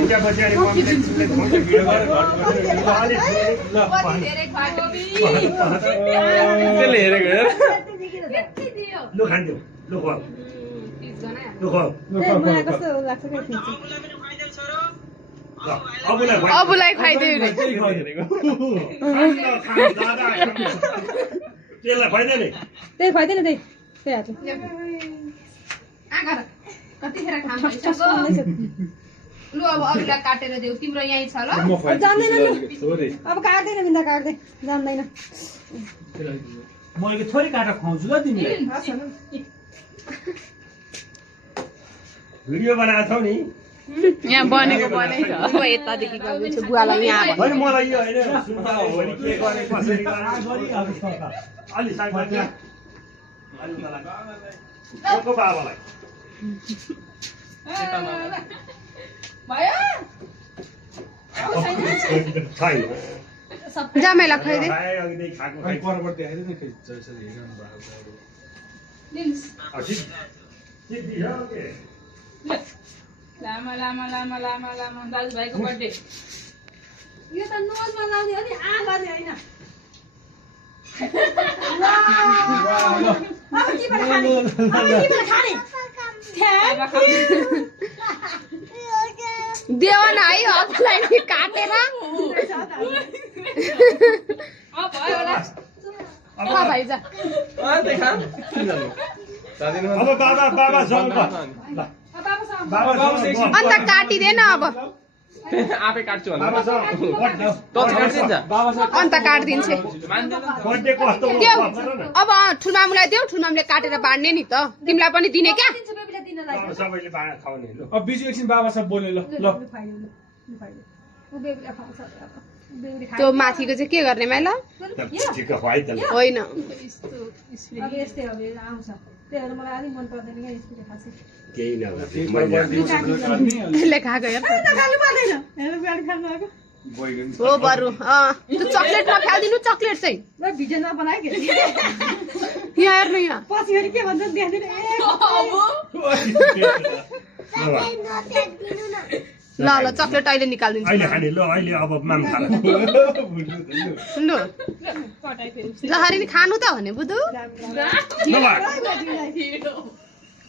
पूजा बजारे कम्प्लेक्सले खुवाउँछ भिडियो गरेर त्यसले हेरेको हेर लु खान्थ्यो लु खुवा अबुलाई खुवाइदियो रे त्यसलाई खुवाइदियो नि त्यही खुवाइदिएन त्यही हातले कतिखेर खाम भइसक्यो लु अब अरूलाई काटेर देऊ तिम्रो यही छ ल जान्दैन अब काट्दैन बिन्दा काट्दै जान्दैन मैले थोरै काटेर खुवाउँछु ल तिमीलाई भिडियो बनाएको छौ नि यहाँ बनेको बनेछ म यतादेखि गर्दैछु बुवालाई यहाँ होइन मलाई यो होइन सुन्दा हो भने के गर्ने कसरी गर्ने अलि साइड गर्दियो अलि मलाई को बाबालाई भयो छैन जामेला खुवाइदे अघिदेखि खाएको खै परबाट देखाइदिनु नि खै जसरी हेरिरहनु भएको छ लामा लामा लामा लामा लामा दाजुभाइको बर्थडे यो त नोजमा लाउने हो नि आँखाले होइन अब के भएर खाने देव न है अफलाई काटेर भयो होला भाइजा अब बाबासँग अन्त काटिदे न अब आफै काट्छु अन्त काटिदिन्छ बर्थडे कस्तो देऊ अब ठुलमामुलाई देऊ ठुलमामुले काटेर बाँड्ने नि त तिमीलाई पनि दिने क्या सबैले बाँड खाउने लु अब बिजु एकछिन बाबासँग बोल्यो ल त्यो माथिको चाहिँ के गर्ने माइ ल ठिक होइन त होइन अब यस्तै हो आउँछ त्यही भएर मलाई अलिक मन पर्दैन क्या स्पिड खासै केही नभए त्यसले खाएको हेर खानु पर्दैन हेर ब्याड खानु आएको हो बरु त्यो चक्लेट नफालिदिनु चक्लेट चाहिँ ल भिडियो नबनायो के यहाँ हेर्नु यहाँ पछि फेरि के भन्छ देख्दैन ल ल चक्लेट अहिले निकालिदिन्छु अहिले खाने ल अहिले अब माम खा लु जसरी नि खानु त भने बुधु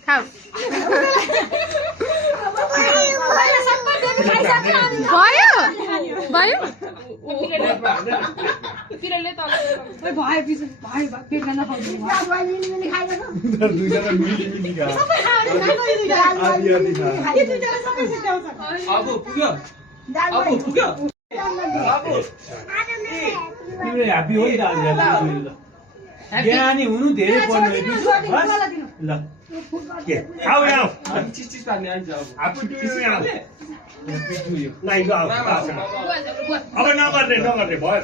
खाऊ भयो भयो भयो पछि भयो पेट नखाउँछु अब पुग्यो अब पुग्यो तिम्रो ह्याप्पी हो नि त ज्ञानी हुनु धेरै पर्ने ल के आऊ आऊ चिज चिज पार्ने आइज अब आफू तिमी आऊ नाइ गयो अब नगर्ने नगर्ने भयो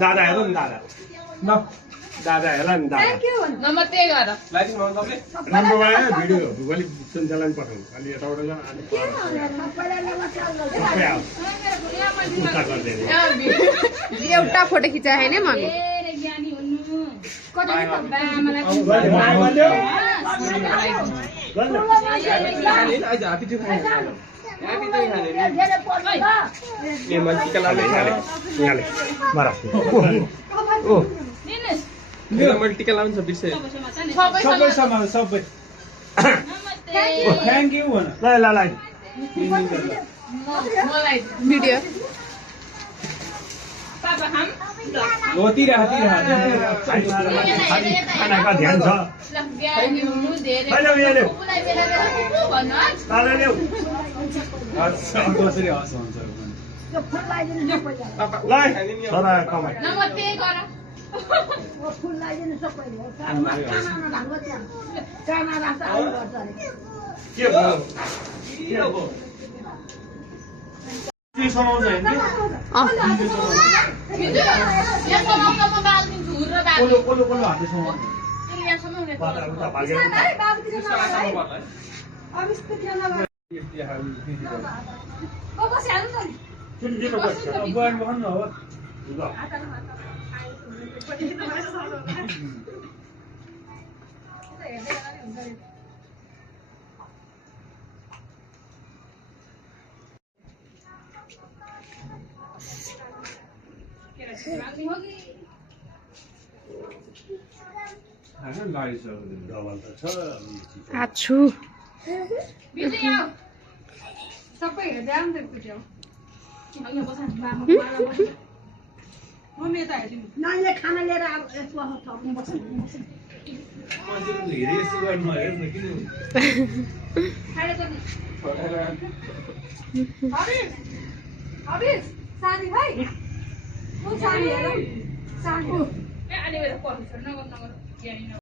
दादा हेर नि दादा ल दादा हेर नि दादा नम्बर त्यही गर लाइटिङ गर्नु तपाईँ राम्रो भयो भिडियो भोलि सञ्चालन पठाउनु अलि यताबाट जाउँ अलि सबै आऊ उता गरिदिने एउटा फोटो खिचाए होइन मम्मी आइज ह्याप्पी टु खाने ह्याप्पी टु खाने ए मैले टिका लाउने यहाँले मारा ओ मैले टिका लाउनु छ बिर्सेँ सबै सामान सबै थ्याङ्क यू भन ल ल ल भिडियो हो तिरा खानाका ध्यान छ कसरी हस् हुन्छ छोरा कमाइ के भयो समाउँछ होइन कोलो हातले समाउँछ उता भागेर बयान भन न हो माग्ने हो कि डबल त छ अब यो चिज। आछु बिर्से यहाँ सबै हेर्दै आउनु त कुट्यो यहाँ बस मम्मी यता हेरिदिनु नानीले खाना लिएर अब यसमा थप्नु बस्नु मान्छेले हेरे यस्तो गर्नु नहेर्नु न किन खाडे पनि हरिस हरिस सानी भाइ को सानी हेर सानी ए अनि मेरो पर्छ नगर नगर यहाँ